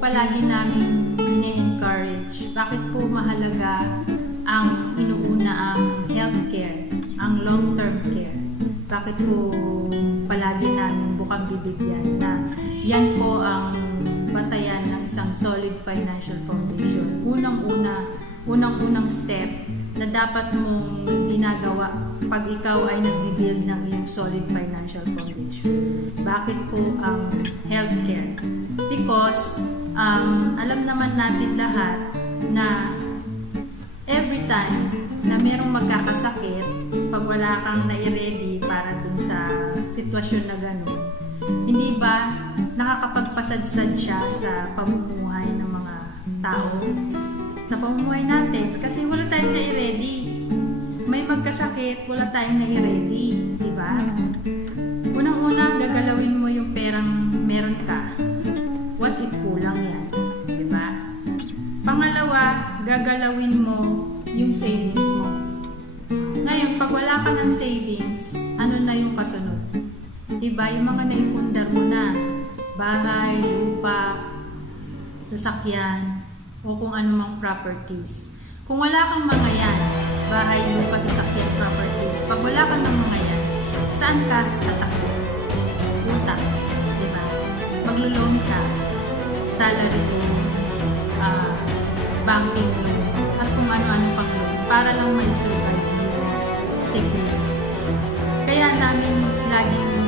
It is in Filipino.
palagi namin ini-encourage? Bakit po mahalaga ang inuuna ang healthcare, ang long-term care? Bakit po palagi namin bukang bibigyan na yan po ang batayan ng isang solid financial foundation. Unang-una, unang-unang step na dapat mong ginagawa pag ikaw ay nagbibuild ng iyong solid financial foundation. Bakit po ang um, alam naman natin lahat na every time na merong magkakasakit, pag wala kang nai-ready para dun sa sitwasyon na ganun, hindi ba nakakapagpasadsad siya sa pamumuhay ng mga tao? Sa pamumuhay natin, kasi wala tayong nai-ready. May magkasakit, wala tayong nai-ready, di ba? Pangalawa, gagalawin mo yung savings mo. Ngayon, pag wala ka ng savings, ano na yung kasunod? Diba? Yung mga naipundar mo na, bahay, lupa, sasakyan, o kung ano mang properties. Kung wala kang mga yan, bahay, lupa, sasakyan, properties, pag wala kang ng mga yan, saan ka tatakbo? Utang. Diba? Maglo-loan ka, salary loan, banking loan, at kung ano-ano pang loan, para lang ma-survive yung sickness. Kaya namin laging